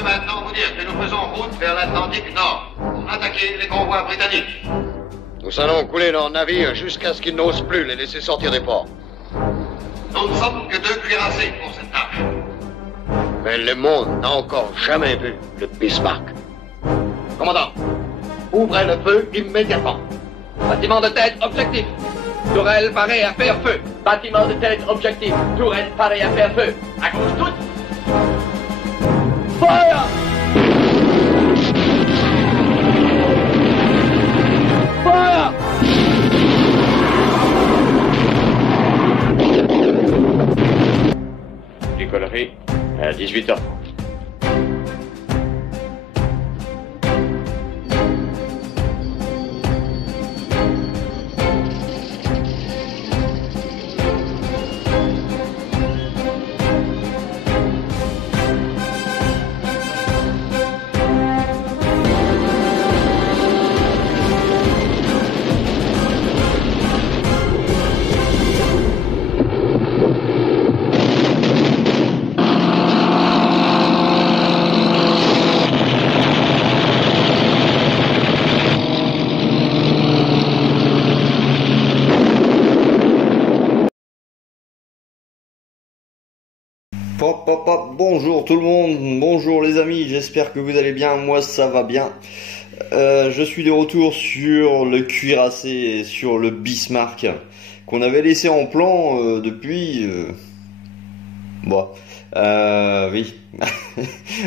peux maintenant vous dire que nous faisons route vers l'Atlantique Nord pour attaquer les convois britanniques. Nous allons couler leurs navires jusqu'à ce qu'ils n'osent plus les laisser sortir des ports. Nous ne sommes que 2 cuirassés pour cette tâche. Mais le monde n'a encore jamais vu le Bismarck. Commandant, ouvrez le feu immédiatement. Bâtiment de tête, objectif. Tourelle parée à faire feu. Bâtiment de tête, objectif. Tourelle parée à faire feu. À gauche toute. Fire! Fire! Décollerie à 18h30. Hop, hop, hop. Bonjour tout le monde, bonjour les amis, j'espère que vous allez bien, moi ça va bien. Je suis de retour sur le cuirassé et sur le Bismarck qu'on avait laissé en plan depuis... Bon, oui,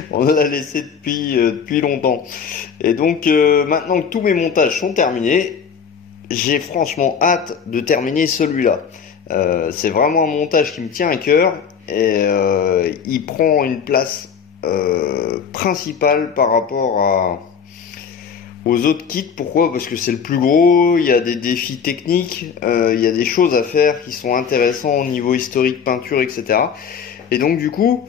on l'a laissé depuis longtemps. Et donc maintenant que tous mes montages sont terminés, j'ai franchement hâte de terminer celui-là. C'est vraiment un montage qui me tient à cœur. Et il prend une place principale par rapport aux autres kits. Pourquoi? Parce que c'est le plus gros, il y a des défis techniques, il y a des choses à faire qui sont intéressantes au niveau historique, peinture, etc. Et donc du coup,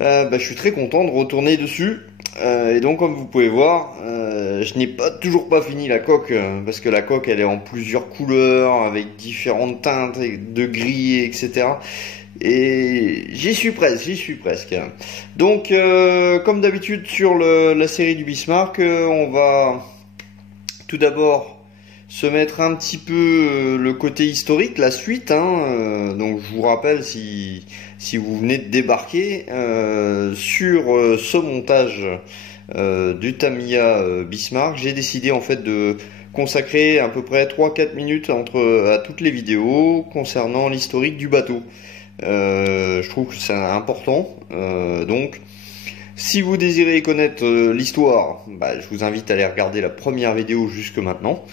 je suis très content de retourner dessus. Et donc comme vous pouvez voir, je n'ai toujours pas fini la coque, parce que la coque elle est en plusieurs couleurs, avec différentes teintes de gris, etc. Et j'y suis presque. Donc comme d'habitude sur la série du Bismarck, on va tout d'abord se mettre un petit peu le côté historique, la suite, donc je vous rappelle si vous venez de débarquer sur ce montage du Tamiya Bismarck, j'ai décidé en fait de consacrer à peu près 3-4 minutes à toutes les vidéos concernant l'historique du bateau. Je trouve que c'est important, donc si vous désirez connaître l'histoire, je vous invite à aller regarder la première vidéo jusque maintenant.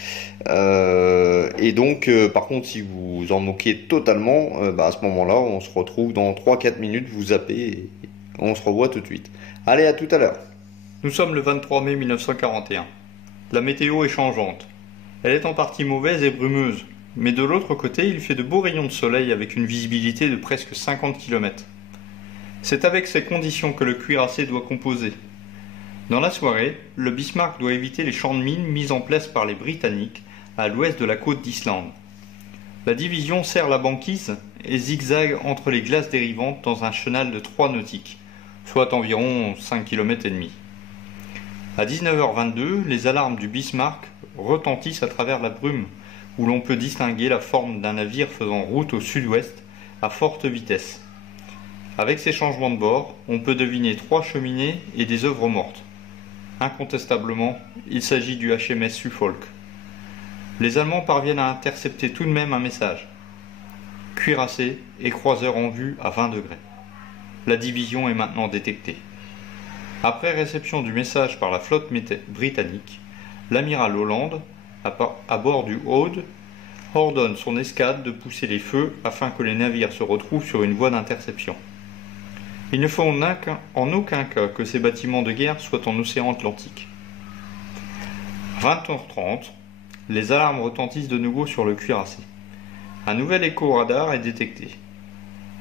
Et donc par contre si vous en moquez totalement, à ce moment là on se retrouve dans 3-4 minutes, vous zappez et on se revoit tout de suite. Allez, à tout à l'heure. Nous sommes le 23 mai 1941. La météo est changeante. Elle est en partie mauvaise et brumeuse. Mais de l'autre côté, il fait de beaux rayons de soleil avec une visibilité de presque 50 km. C'est avec ces conditions que le cuirassé doit composer. Dans la soirée, le Bismarck doit éviter les champs de mines mis en place par les Britanniques à l'ouest de la côte d'Islande. La division serre la banquise et zigzague entre les glaces dérivantes dans un chenal de 3 nautiques, soit environ 5 km et demi. À 19h22, les alarmes du Bismarck retentissent à travers la brume, où l'on peut distinguer la forme d'un navire faisant route au sud-ouest à forte vitesse. Avec ces changements de bord, on peut deviner 3 cheminées et des œuvres mortes. Incontestablement, il s'agit du HMS Suffolk. Les Allemands parviennent à intercepter tout de même un message. Cuirassé et croiseur en vue à 20 degrés. La division est maintenant détectée. Après réception du message par la flotte britannique, l'amiral Holland, à bord du Aude, ordonne son escadre de pousser les feux afin que les navires se retrouvent sur une voie d'interception. Il ne faut en aucun cas que ces bâtiments de guerre soient en océan Atlantique. À 20h30, les alarmes retentissent de nouveau sur le cuirassé. Un nouvel écho radar est détecté.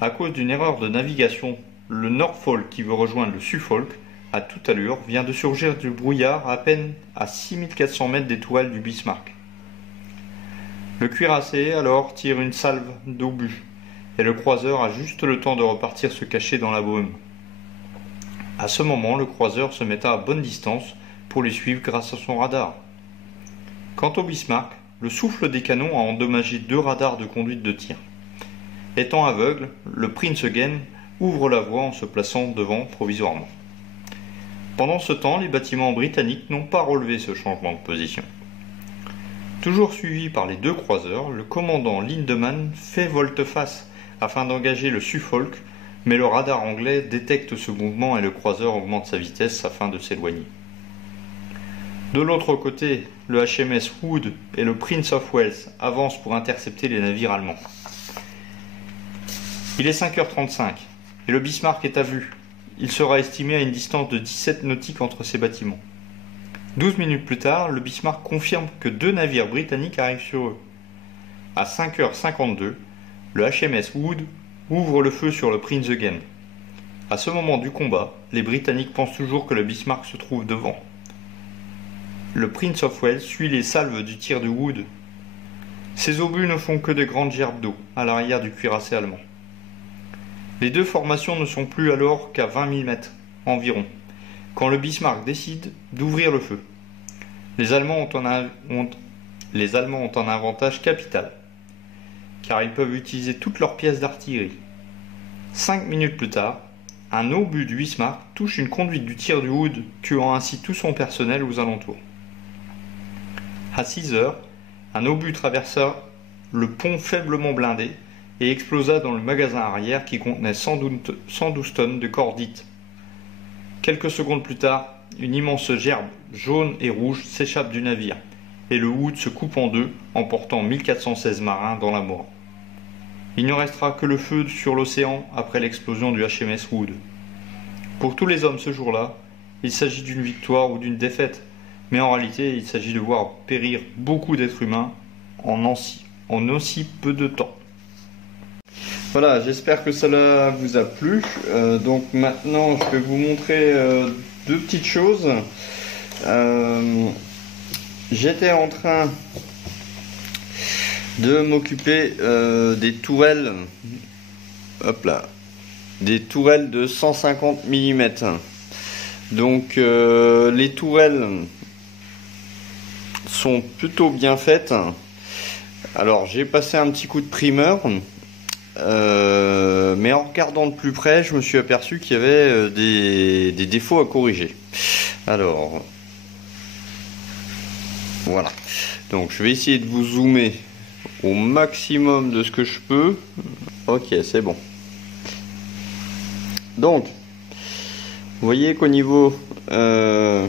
À cause d'une erreur de navigation, le Norfolk qui veut rejoindre le Suffolk à toute allure vient de surgir du brouillard à peine à 6400 mètres des toiles du Bismarck. Le cuirassé alors tire une salve d'obus et le croiseur a juste le temps de repartir se cacher dans la brume. À ce moment, le croiseur se metta à bonne distance pour les suivre grâce à son radar. Quant au Bismarck, le souffle des canons a endommagé 2 radars de conduite de tir. Étant aveugle, le Prinz Eugen ouvre la voie en se plaçant devant provisoirement. Pendant ce temps, les bâtiments britanniques n'ont pas relevé ce changement de position. Toujours suivi par les 2 croiseurs, le commandant Lindemann fait volte-face afin d'engager le Suffolk, mais le radar anglais détecte ce mouvement et le croiseur augmente sa vitesse afin de s'éloigner. De l'autre côté, le HMS Wood et le Prince of Wales avancent pour intercepter les navires allemands. Il est 5h35 et le Bismarck est à vue. Il sera estimé à une distance de 17 nautiques entre ces bâtiments. 12 minutes plus tard, le Bismarck confirme que 2 navires britanniques arrivent sur eux. À 5h52, le HMS Wood ouvre le feu sur le Prinz Eugen. À ce moment du combat, les Britanniques pensent toujours que le Bismarck se trouve devant. Le Prince of Wales suit les salves du tir de Wood. Ces obus ne font que de grandes gerbes d'eau à l'arrière du cuirassé allemand. Les 2 formations ne sont plus alors qu'à 20 000 mètres environ, quand le Bismarck décide d'ouvrir le feu. Les Allemands ont un avantage capital, car ils peuvent utiliser toutes leurs pièces d'artillerie. 5 minutes plus tard, un obus du Bismarck touche une conduite du tir du Wood, tuant ainsi tout son personnel aux alentours. À 6 heures, un obus traversa le pont faiblement blindé et explosa dans le magasin arrière qui contenait 112 tonnes de cordite. Quelques secondes plus tard, une immense gerbe jaune et rouge s'échappe du navire, et le Wood se coupe en 2, emportant 1416 marins dans la mort. Il ne restera que le feu sur l'océan après l'explosion du HMS Wood. Pour tous les hommes ce jour-là, il s'agit d'une victoire ou d'une défaite, mais en réalité il s'agit de voir périr beaucoup d'êtres humains en aussi peu de temps. Voilà, j'espère que cela vous a plu. Donc maintenant, je vais vous montrer 2 petites choses. J'étais en train de m'occuper des tourelles. Hop là, des tourelles de 150 mm. Donc les tourelles sont plutôt bien faites. Alors j'ai passé un petit coup de primeur. Mais en regardant de plus près, je me suis aperçu qu'il y avait des défauts à corriger. Alors, voilà. Donc, je vais essayer de vous zoomer au maximum de ce que je peux. Ok, c'est bon. Donc, vous voyez qu'au niveau de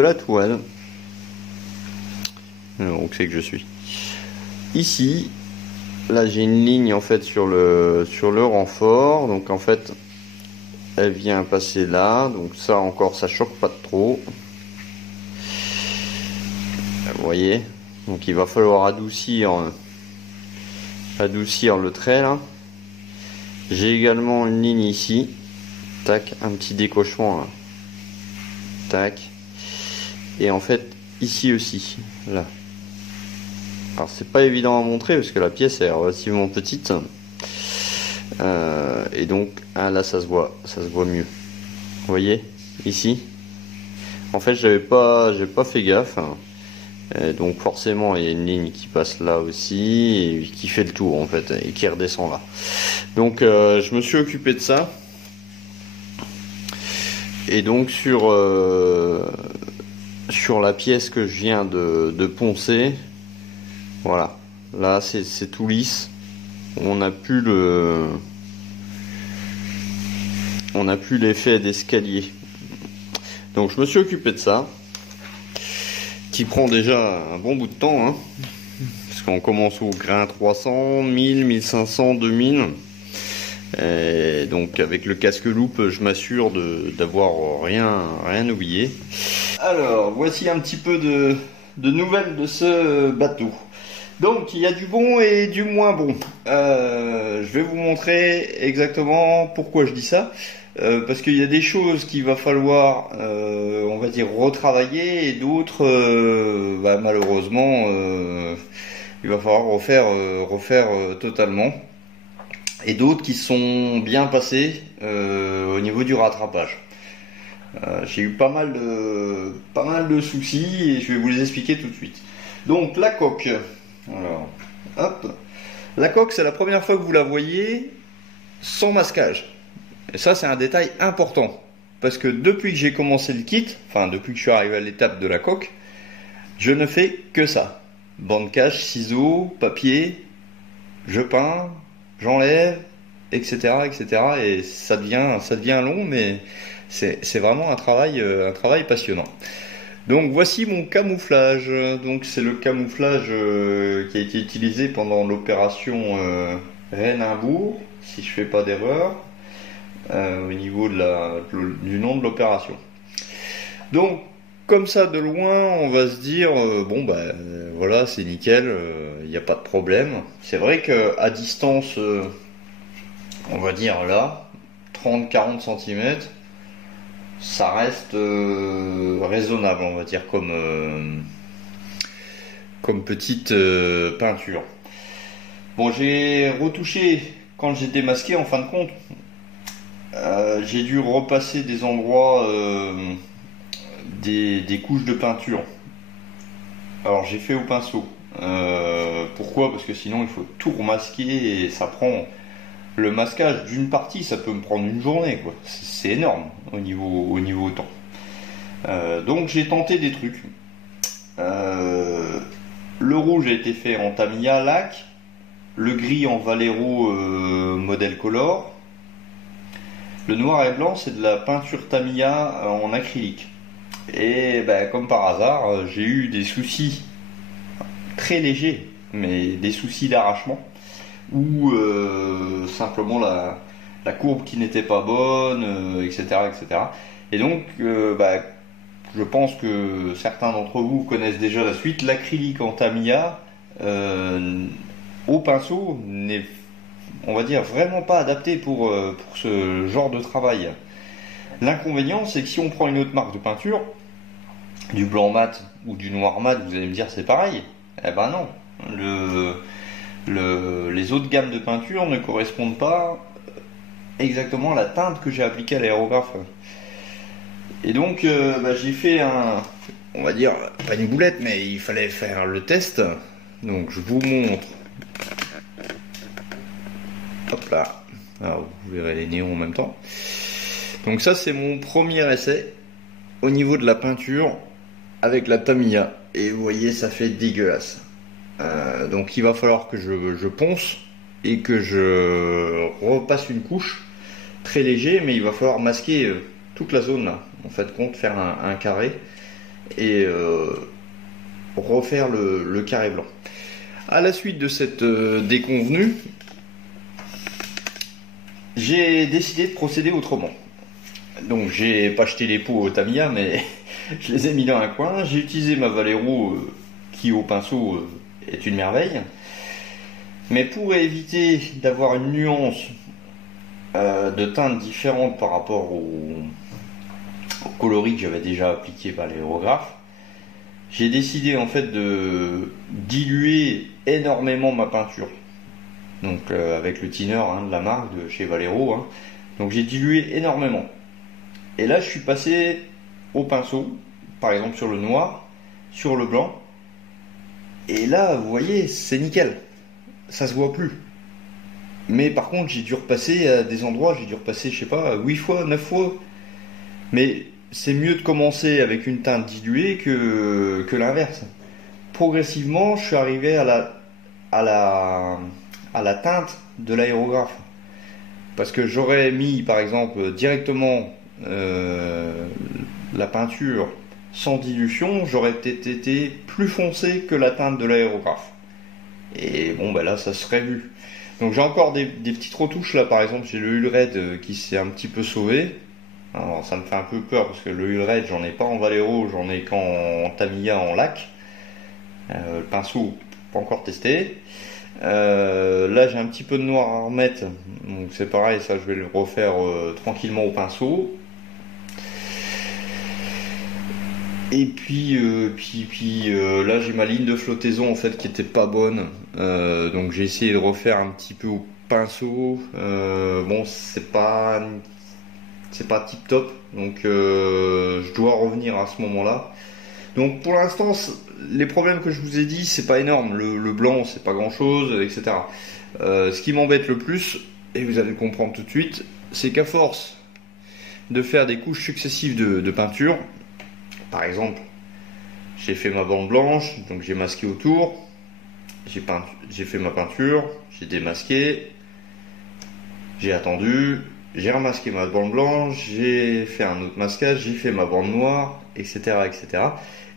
la toile, donc c'est que je suis ici, là j'ai une ligne en fait sur le renfort, donc en fait elle vient passer là, donc ça encore ça choque pas trop, vous voyez, donc il va falloir adoucir le trait là. J'ai également une ligne ici, tac, un petit décochement là, tac, et en fait ici aussi, là. Alors c'est pas évident à montrer parce que la pièce est relativement petite, et donc là ça se voit mieux. Vous voyez ici, en fait j'ai pas fait gaffe, et donc forcément il y a une ligne qui passe là aussi et qui fait le tour en fait et qui redescend là. Donc je me suis occupé de ça, et donc sur la pièce que je viens de poncer, voilà, là c'est tout lisse, on n'a plus l'effet d'escalier. Donc je me suis occupé de ça, qui prend déjà un bon bout de temps, hein, parce qu'on commence au grain 300, 1000, 1500, 2000, et donc avec le casque loupe je m'assure d'avoir rien oublié. Alors voici un petit peu de nouvelles de ce bateau. Donc il y a du bon et du moins bon. Je vais vous montrer exactement pourquoi je dis ça. Parce qu'il y a des choses qu'il va falloir, on va dire, retravailler, et d'autres, malheureusement, il va falloir refaire totalement. et d'autres qui sont bien passés au niveau du rattrapage. J'ai eu pas mal de soucis et je vais vous les expliquer tout de suite. Donc la coque, alors, hop, la coque c'est la première fois que vous la voyez sans masquage. Et ça c'est un détail important parce que depuis que j'ai commencé le kit, enfin depuis que je suis arrivé à l'étape de la coque, je ne fais que ça. Bandage, ciseaux, papier, je peins, j'enlève, etc., etc. Et ça devient long, mais c'est vraiment un travail passionnant. Donc voici mon camouflage. Donc c'est le camouflage qui a été utilisé pendant l'opération Rennes-Bourg, si je fais pas d'erreur, au niveau du nom de l'opération. Donc comme ça de loin, on va se dire bon bah voilà, c'est nickel, il n'y a pas de problème. C'est vrai qu'à distance, on va dire là, 30-40 cm, ça reste raisonnable, on va dire, comme petite peinture. Bon, j'ai retouché quand j'ai démasqué, en fin de compte. J'ai dû repasser des endroits, des couches de peinture. Alors j'ai fait au pinceau. Pourquoi? Parce que sinon il faut tout remasquer et ça prend... Le masquage d'une partie, ça peut me prendre une journée, quoi. C'est énorme au niveau temps. Donc j'ai tenté des trucs. Le rouge a été fait en Tamiya lac, le gris en Vallejo modèle color. Le noir et blanc, c'est de la peinture Tamiya en acrylique. Et ben, comme par hasard, j'ai eu des soucis très légers, mais des soucis d'arrachement. Ou simplement la courbe qui n'était pas bonne, etc., etc. Et donc, je pense que certains d'entre vous connaissent déjà la suite. L'acrylique en Tamiya au pinceau n'est, on va dire, vraiment pas adapté pour ce genre de travail. L'inconvénient, c'est que si on prend une autre marque de peinture, du blanc mat ou du noir mat, vous allez me dire c'est pareil. Eh ben non. Les autres gammes de peinture ne correspondent pas exactement à la teinte que j'ai appliquée à l'aérographe. Et donc j'ai fait on va dire, pas une boulette, mais il fallait faire le test. Donc je vous montre. Hop là. Alors, vous verrez les néons en même temps. Donc ça c'est mon premier essai au niveau de la peinture avec la Tamiya. Et vous voyez, ça fait dégueulasse. Donc il va falloir que je ponce et que je repasse une couche très léger, mais il va falloir masquer toute la zone là, en fait, compte faire un carré et refaire le carré blanc. À la suite de cette déconvenue, j'ai décidé de procéder autrement. Donc j'ai pas jeté les pots au Tamiya, mais je les ai mis dans un coin. J'ai utilisé ma Vallejo qui au pinceau est une merveille, mais pour éviter d'avoir une nuance de teinte différente par rapport au coloris que j'avais déjà appliqué par l'aérographe, j'ai décidé en fait de diluer énormément ma peinture, donc avec le thinner de la marque de chez Vallejo, donc j'ai dilué énormément, et là je suis passé au pinceau, par exemple sur le noir, sur le blanc. Et là, vous voyez, c'est nickel. Ça se voit plus. Mais par contre, j'ai dû repasser à des endroits, j'ai dû repasser, je sais pas, 8 fois, 9 fois. Mais c'est mieux de commencer avec une teinte diluée que l'inverse. Progressivement, je suis arrivé à la teinte de l'aérographe. Parce que j'aurais mis, par exemple, directement la peinture sans dilution, j'aurais peut-être été plus foncé que la teinte de l'aérographe. Et bon, là, ça serait vu. Donc j'ai encore des petites retouches là, par exemple, j'ai le Hull Red qui s'est un petit peu sauvé. Alors ça me fait un peu peur parce que le Hull Red, j'en ai pas en Vallejo, j'en ai qu'en Tamiya en lac. Le pinceau, pas encore testé. Là, j'ai un petit peu de noir à remettre, donc c'est pareil, ça je vais le refaire tranquillement au pinceau. Et puis là j'ai ma ligne de flottaison en fait qui était pas bonne, donc j'ai essayé de refaire un petit peu pinceau. Bon, c'est pas tip top, donc je dois revenir à ce moment-là. Donc pour l'instant, les problèmes que je vous ai dit, c'est pas énorme. Le blanc, c'est pas grand-chose, etc. Ce qui m'embête le plus, et vous allez le comprendre tout de suite, c'est qu'à force de faire des couches successives de peinture, par exemple, j'ai fait ma bande blanche, donc j'ai masqué autour, j'ai fait ma peinture, j'ai démasqué, j'ai attendu, j'ai remasqué ma bande blanche, j'ai fait un autre masquage, j'ai fait ma bande noire, etc. etc.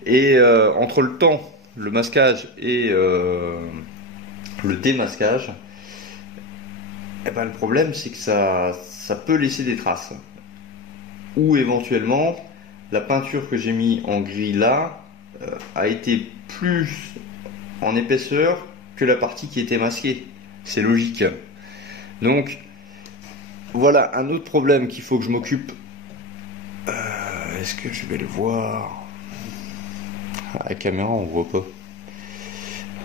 Et entre le temps, le masquage et le démasquage, eh ben, le problème c'est que ça peut laisser des traces. Ou éventuellement, la peinture que j'ai mis en gris là a été plus en épaisseur que la partie qui était masquée. C'est logique. Donc, voilà un autre problème qu'il faut que je m'occupe. Est-ce que je vais le voir? À la caméra, on voit pas.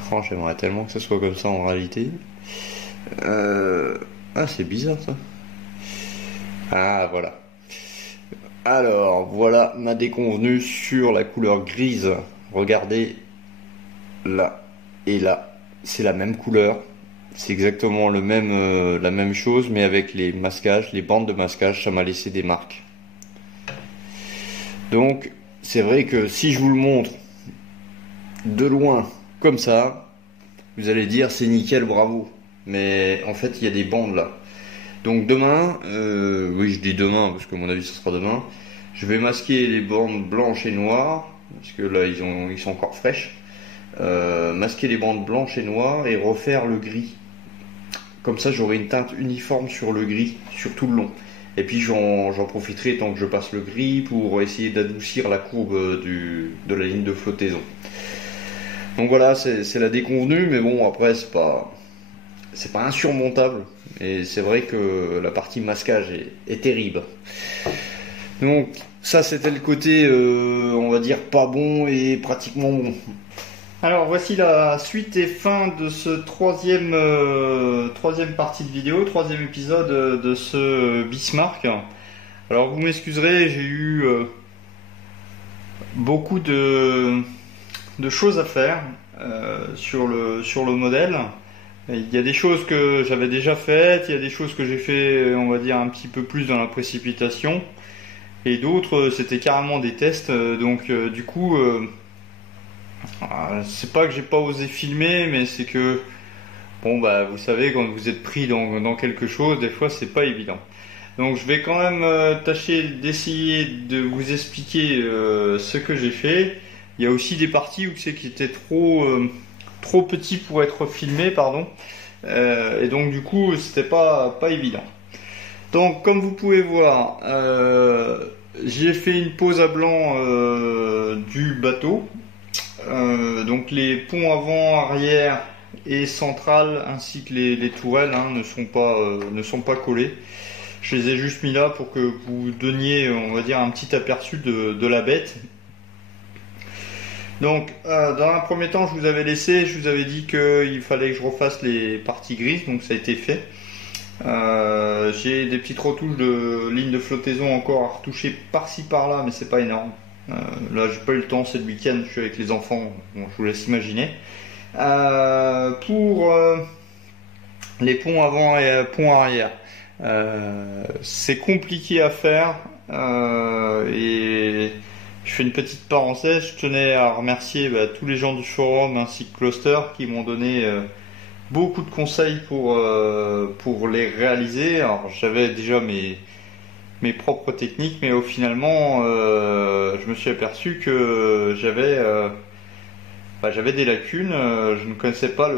Franchement, j'aimerais tellement que ce soit comme ça en réalité. Ah, c'est bizarre ça. Ah, voilà. Alors, voilà ma déconvenue sur la couleur grise. Regardez, là et là, c'est la même couleur. C'est exactement la même chose, mais avec les masquages, les bandes de masquage, ça m'a laissé des marques. Donc, c'est vrai que si je vous le montre de loin, comme ça, vous allez dire c'est nickel, bravo. Mais en fait, il y a des bandes là. Donc demain, oui je dis demain parce que à mon avis ce sera demain, je vais masquer les bandes blanches et noires, parce que là ils sont encore fraîches, masquer les bandes blanches et noires et refaire le gris. Comme ça j'aurai une teinte uniforme sur le gris, sur tout le long. Et puis j'en profiterai tant que je passe le gris pour essayer d'adoucir la courbe de la ligne de flottaison. Donc voilà, c'est la déconvenue, mais bon après c'est pas insurmontable, et c'est vrai que la partie masquage est terrible. Donc ça c'était le côté on va dire pas bon et pratiquement bon. Alors voici la suite et fin de ce troisième partie de vidéo, troisième épisode de ce Bismarck. Alors vous m'excuserez, j'ai eu beaucoup de choses à faire sur le modèle. Il y a des choses que j'avais déjà faites, il y a des choses que j'ai fait, on va dire, un petit peu plus dans la précipitation, et d'autres c'était carrément des tests. Donc du coup, c'est pas que j'ai pas osé filmer, mais c'est que bon bah vous savez, quand vous êtes pris dans quelque chose, des fois c'est pas évident. Donc je vais quand même tâcher d'essayer de vous expliquer ce que j'ai fait. Il y a aussi des parties où c'est qui étaient trop petit pour être filmé, pardon, et donc du coup c'était pas évident. Donc comme vous pouvez voir, j'ai fait une pose à blanc du bateau, donc les ponts avant, arrière et centrale ainsi que les tourelles ne sont pas collées. Je les ai juste mis là pour que vous donniez, on va dire, un petit aperçu de la bête. Donc dans un premier temps je vous avais dit qu'il fallait que je refasse les parties grises, donc ça a été fait. J'ai des petites retouches de ligne de flottaison encore à retoucher par-ci par-là, mais c'est pas énorme. Là j'ai pas eu le temps, c'est le week-end, je suis avec les enfants, bon, je vous laisse imaginer. Pour les ponts avant et ponts arrière, c'est compliqué à faire, et je fais une petite parenthèse, je tenais à remercier tous les gens du forum ainsi que Cluster qui m'ont donné beaucoup de conseils pour les réaliser. Alors j'avais déjà mes propres techniques, mais finalement je me suis aperçu que j'avais des lacunes. Je ne connaissais pas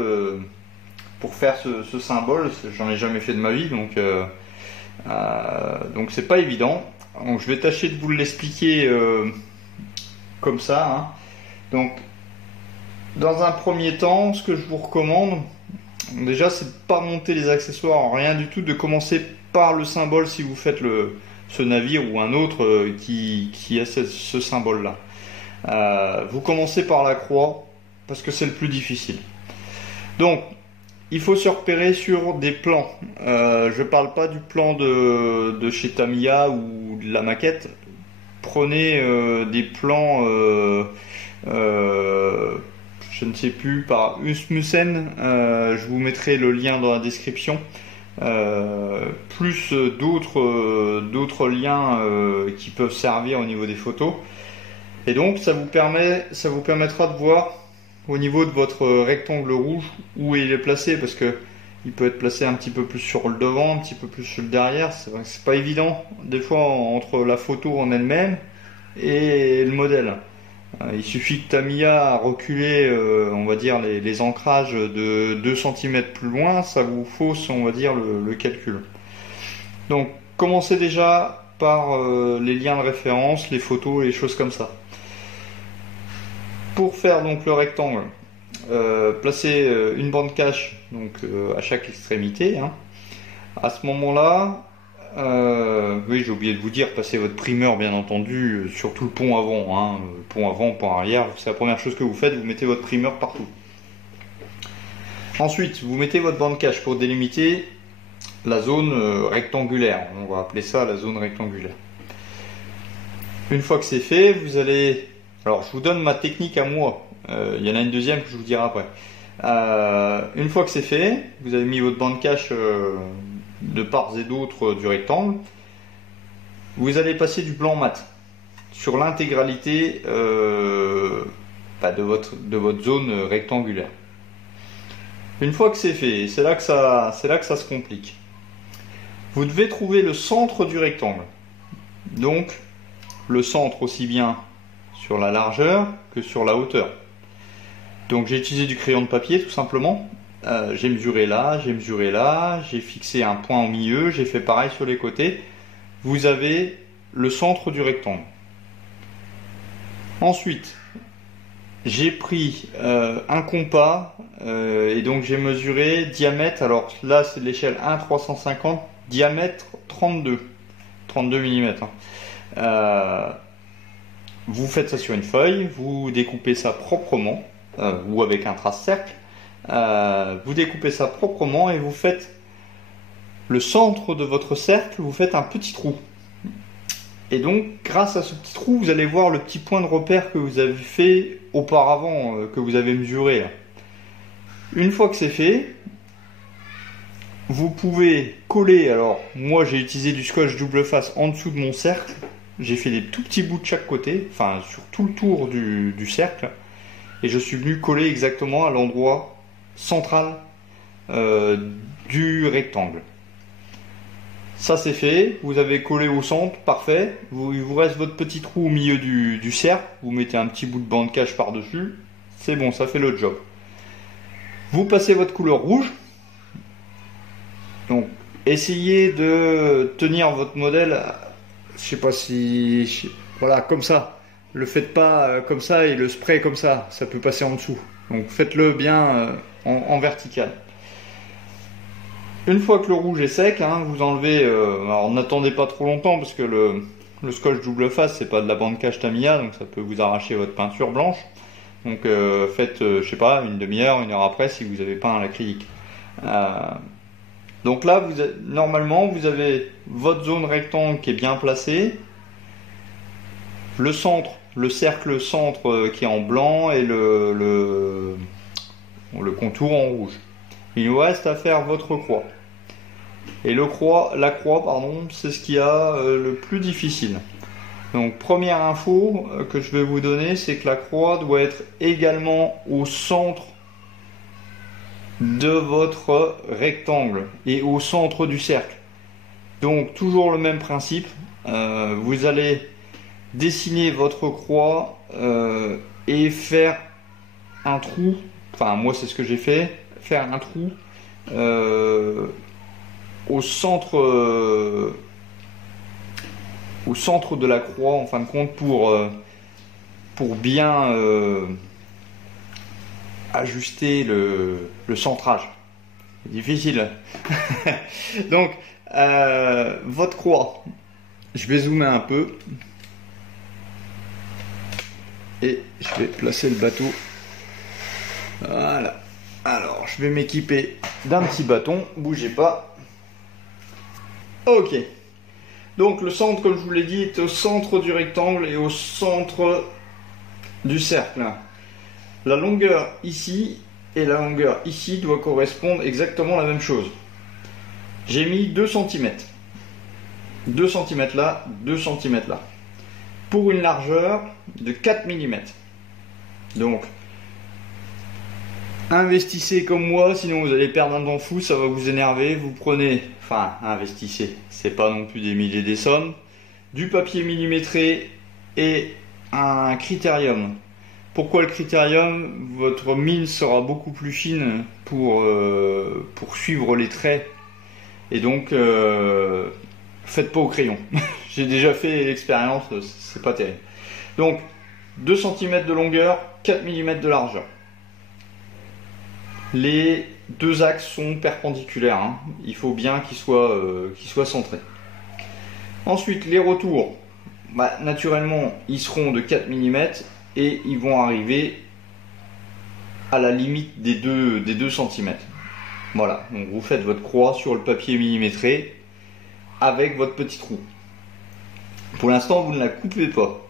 pour faire ce symbole, j'en ai jamais fait de ma vie, donc c'est pas évident. Donc je vais tâcher de vous l'expliquer comme ça. Donc dans un premier temps, ce que je vous recommande déjà, c'est de pas monter les accessoires, rien du tout, de commencer par le symbole si vous faites ce navire ou un autre qui a ce symbole là. Vous commencez par la croix parce que c'est le plus difficile. Donc il faut se repérer sur des plans. Je parle pas du plan de chez Tamiya ou de la maquette. Prenez des plans, je ne sais plus, par Usmussen. Je vous mettrai le lien dans la description. Plus d'autres liens qui peuvent servir au niveau des photos. Et donc ça vous permettra de voir au niveau de votre rectangle rouge où il est placé, parce que il peut être placé un petit peu plus sur le devant, un petit peu plus sur le derrière. C'est pas évident des fois entre la photo en elle-même et le modèle. Il suffit que Tamiya a reculé, on va dire, les ancrages de 2 cm plus loin, ça vous fausse, on va dire, le calcul. Donc commencez déjà par les liens de référence, les photos et les choses comme ça. Pour faire donc le rectangle, placez une bande cache donc à chaque extrémité. Hein. À ce moment-là, oui, j'ai oublié de vous dire, passez votre primeur bien entendu sur tout le pont avant. Hein. Pont avant, pont arrière, c'est la première chose que vous faites, vous mettez votre primeur partout. Ensuite, vous mettez votre bande cache pour délimiter la zone rectangulaire. On va appeler ça la zone rectangulaire. Une fois que c'est fait, vous allez... Alors, je vous donne ma technique à moi. Il y en a une deuxième que je vous dirai après. Une fois que c'est fait, vous avez mis votre bande cache de part et d'autre du rectangle. Vous allez passer du blanc mat sur l'intégralité de votre zone rectangulaire. Une fois que c'est fait, c'est là que ça se complique. Vous devez trouver le centre du rectangle. Donc, le centre aussi bien sur la largeur que sur la hauteur. Donc j'ai utilisé du crayon de papier tout simplement. J'ai mesuré là, j'ai fixé un point au milieu, j'ai fait pareil sur les côtés. Vous avez le centre du rectangle. Ensuite, j'ai pris un compas et donc j'ai mesuré diamètre, alors là c'est de l'échelle 1/350, diamètre 32 mm. Vous faites ça sur une feuille, vous découpez ça proprement, ou avec un trace-cercle, vous découpez ça proprement et vous faites le centre de votre cercle, vous faites un petit trou. Et donc, grâce à ce petit trou, vous allez voir le petit point de repère que vous avez fait auparavant, que vous avez mesuré. Une fois que c'est fait, vous pouvez coller, alors moi j'ai utilisé du scotch double face en dessous de mon cercle. J'ai fait des tout petits bouts de chaque côté, enfin sur tout le tour du cercle, et je suis venu coller exactement à l'endroit central du rectangle. Ça c'est fait, vous avez collé au centre, parfait. Il vous reste votre petit trou au milieu du cercle, vous mettez un petit bout de bande cache par-dessus, c'est bon, ça fait le job. Vous passez votre couleur rouge, donc essayez de tenir votre modèle. Je sais pas si... Voilà, comme ça. Le faites pas comme ça et le spray comme ça. Ça peut passer en dessous. Donc faites-le bien en vertical. Une fois que le rouge est sec, hein, vous enlevez... alors n'attendez pas trop longtemps parce que le scotch double face, c'est pas de la bande cache Tamiya. Donc ça peut vous arracher votre peinture blanche. Donc faites, je sais pas, une demi-heure, 1 heure après si vous avez peint à l'acrylique. Donc là, normalement, vous avez votre zone rectangle qui est bien placée, le centre, le cercle centre qui est en blanc et le contour en rouge. Il vous reste à faire votre croix. Et la croix, pardon, c'est ce qu'il y a le plus difficile. Donc première info que je vais vous donner, c'est que la croix doit être également au centre de votre rectangle et au centre du cercle. Donc toujours le même principe, vous allez dessiner votre croix et faire un trou, enfin moi c'est ce que j'ai fait, faire un trou au centre de la croix en fin de compte pour bien ajuster le centrage. C'est difficile. Donc votre croix, je vais zoomer un peu et je vais placer le bateau. Voilà. Alors, je vais m'équiper d'un petit bâton, bougez pas. Ok. Donc le centre, comme je vous l'ai dit, est au centre du rectangle et au centre du cercle. La longueur ici et la longueur ici doivent correspondre exactement à la même chose. J'ai mis 2 cm. 2 cm là, 2 cm là. Pour une largeur de 4 mm. Donc, investissez comme moi, sinon vous allez perdre un temps fou, ça va vous énerver. Vous prenez, enfin, investissez, c'est pas non plus des milliers des sommes, du papier millimétré et un critérium. Pourquoi le critérium? Votre mine sera beaucoup plus fine pour suivre les traits. Et donc, faites pas au crayon. J'ai déjà fait l'expérience, c'est pas terrible. Donc, 2 cm de longueur, 4 mm de largeur. Les deux axes sont perpendiculaires, hein. Il faut bien qu'ils soient centrés. Ensuite, les retours, naturellement, ils seront de 4 mm et ils vont arriver à la limite des 2 cm. Voilà, donc vous faites votre croix sur le papier millimétré avec votre petit trou. Pour l'instant, vous ne la coupez pas.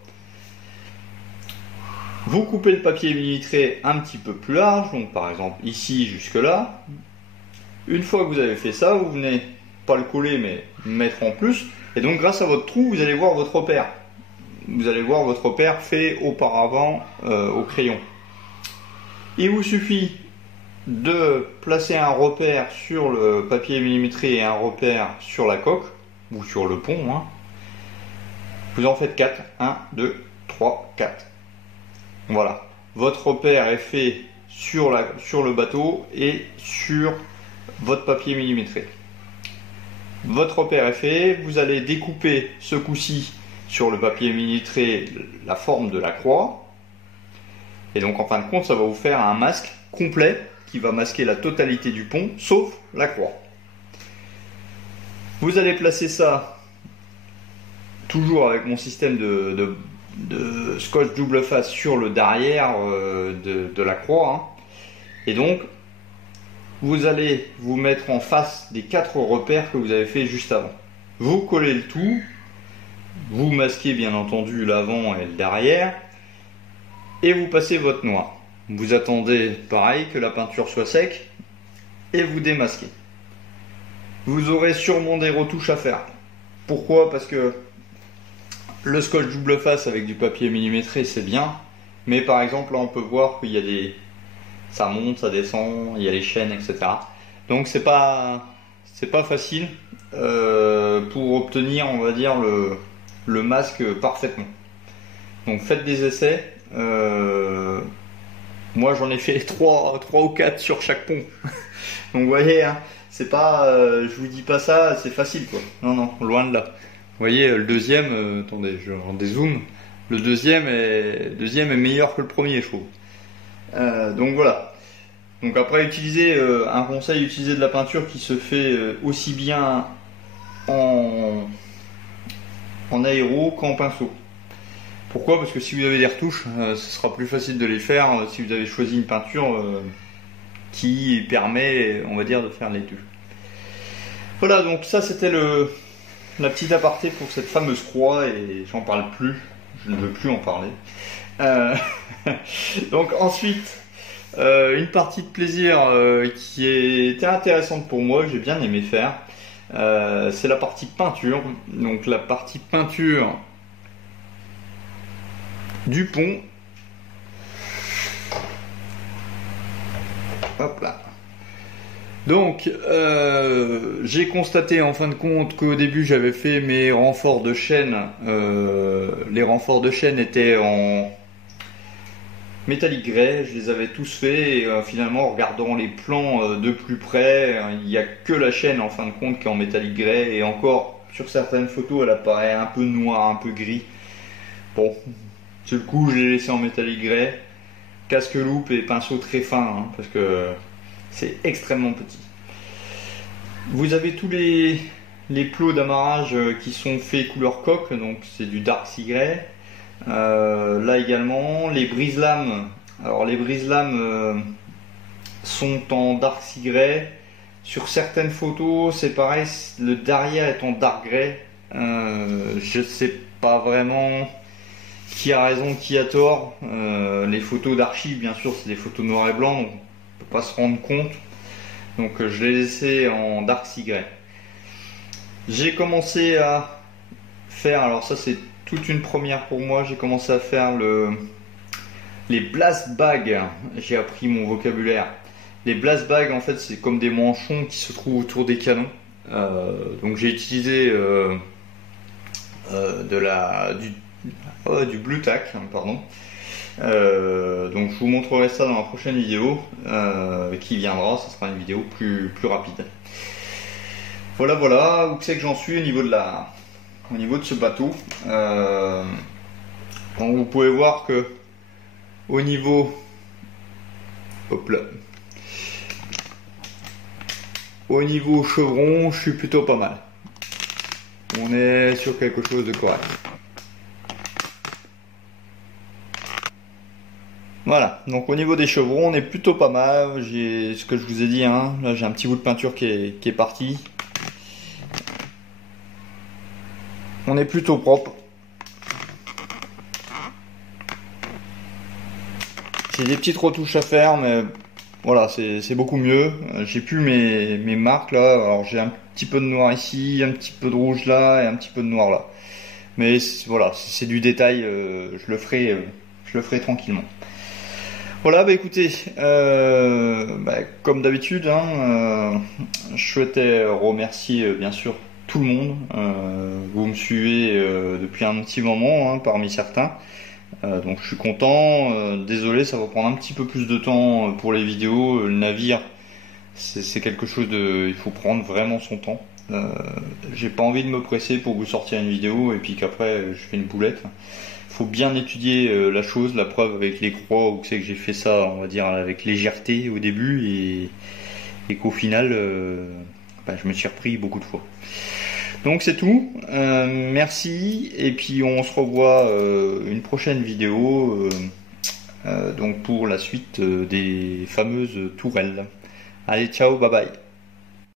Vous coupez le papier millimétré un petit peu plus large, donc par exemple ici jusque là. Une fois que vous avez fait ça, vous venez pas le coller mais mettre en plus. Et donc grâce à votre trou, vous allez voir votre repère. Vous allez voir votre repère fait auparavant au crayon. Il vous suffit de placer un repère sur le papier millimétré et un repère sur la coque ou sur le pont. Hein. Vous en faites 4. 1, 2, 3, 4. Voilà. Votre repère est fait sur le bateau et sur votre papier millimétré. Votre repère est fait. Vous allez découper ce coup-ci sur le papier millimétré la forme de la croix. Et donc en fin de compte, ça va vous faire un masque complet qui va masquer la totalité du pont, sauf la croix. Vous allez placer ça, toujours avec mon système de scotch double face sur le derrière de la croix. Hein. Et donc, vous allez vous mettre en face des 4 repères que vous avez fait juste avant. Vous collez le tout, vous masquez bien entendu l'avant et le derrière, et vous passez votre noir. Vous attendez pareil que la peinture soit sec et vous démasquez. Vous aurez sûrement des retouches à faire. Pourquoi? Parce que le scotch double face avec du papier millimétré c'est bien, mais par exemple là on peut voir qu'il y a des... ça monte, ça descend, il y a les chaînes, etc. Donc c'est pas facile pour obtenir, on va dire, le masque parfaitement. Donc faites des essais. Moi j'en ai fait 3 ou 4 sur chaque pont. Donc vous voyez, hein, c'est pas, je vous dis pas ça, c'est facile quoi. Non, loin de là. Vous voyez le deuxième, attendez, je rends des zooms. Le deuxième est meilleur que le premier, je trouve. Donc voilà. Donc après, un conseil, utiliser de la peinture qui se fait aussi bien en aéro qu'en pinceau. Pourquoi? Parce que si vous avez des retouches, ce sera plus facile de les faire si vous avez choisi une peinture qui permet, on va dire, de faire les deux. Voilà, donc ça c'était la petite aparté pour cette fameuse croix et j'en parle plus, je ne veux plus en parler. Donc ensuite, une partie de plaisir qui était intéressante pour moi, que j'ai bien aimé faire, c'est la partie peinture. Donc la partie peinture du pont. Hop là. Donc j'ai constaté en fin de compte qu'au début j'avais fait mes renforts de chaîne. Les renforts de chaîne étaient en métallique grès, je les avais tous faits et finalement en regardant les plans de plus près, il n'y a que la chaîne en fin de compte qui est en métallique grès et encore sur certaines photos elle apparaît un peu noire, un peu gris. Bon, sur le coup je l'ai laissé en métallique grès, casque loupe et pinceau très fin hein, parce que c'est extrêmement petit. Vous avez tous les plots d'amarrage qui sont faits couleur coque, donc c'est du dark sea grey. Là également les brise-lames. Alors les brise-lames, sont en dark sea grey. Sur certaines photos, c'est pareil, le derrière est en dark grey. Je sais pas vraiment qui a raison, qui a tort. Les photos d'archives, bien sûr, c'est des photos noir et blanc, donc on peut pas se rendre compte. Donc je l'ai laissé en dark sea grey. J'ai commencé à faire, alors ça c'est toute une première pour moi, j'ai commencé à faire les blast bags. J'ai appris mon vocabulaire. Les blast bags, en fait, c'est comme des manchons qui se trouvent autour des canons. Donc j'ai utilisé du Blu Tack, pardon. Donc je vous montrerai ça dans la prochaine vidéo qui viendra. Ça sera une vidéo plus rapide. Voilà où c'est que j'en suis au niveau de ce bateau. Donc vous pouvez voir que au niveau, hop là, au niveau chevron, je suis plutôt pas mal. On est sur quelque chose de correct. Voilà, donc au niveau des chevrons, on est plutôt pas mal. J'ai ce que je vous ai dit, hein. Là j'ai un petit bout de peinture qui est parti. On est plutôt propre. J'ai des petites retouches à faire, mais voilà, c'est beaucoup mieux. J'ai plus mes marques là. Alors j'ai un petit peu de noir ici, un petit peu de rouge là et un petit peu de noir là. Mais voilà, c'est du détail. Je le ferai tranquillement. Voilà, bah écoutez, comme d'habitude, hein, je souhaitais remercier bien sûr tout le monde. Vous me suivez depuis un petit moment, hein, parmi certains. Donc je suis content. Désolé, ça va prendre un petit peu plus de temps pour les vidéos. Le navire, c'est quelque chose de... Il faut prendre vraiment son temps. J'ai pas envie de me presser pour vous sortir une vidéo et puis qu'après je fais une boulette. Faut bien étudier la chose, la preuve avec les croix, où c'est que j'ai fait ça, on va dire, avec légèreté au début et qu'au final, je me suis repris beaucoup de fois. Donc c'est tout, merci, et puis on se revoit une prochaine vidéo donc pour la suite des fameuses tourelles. Allez, ciao, bye bye.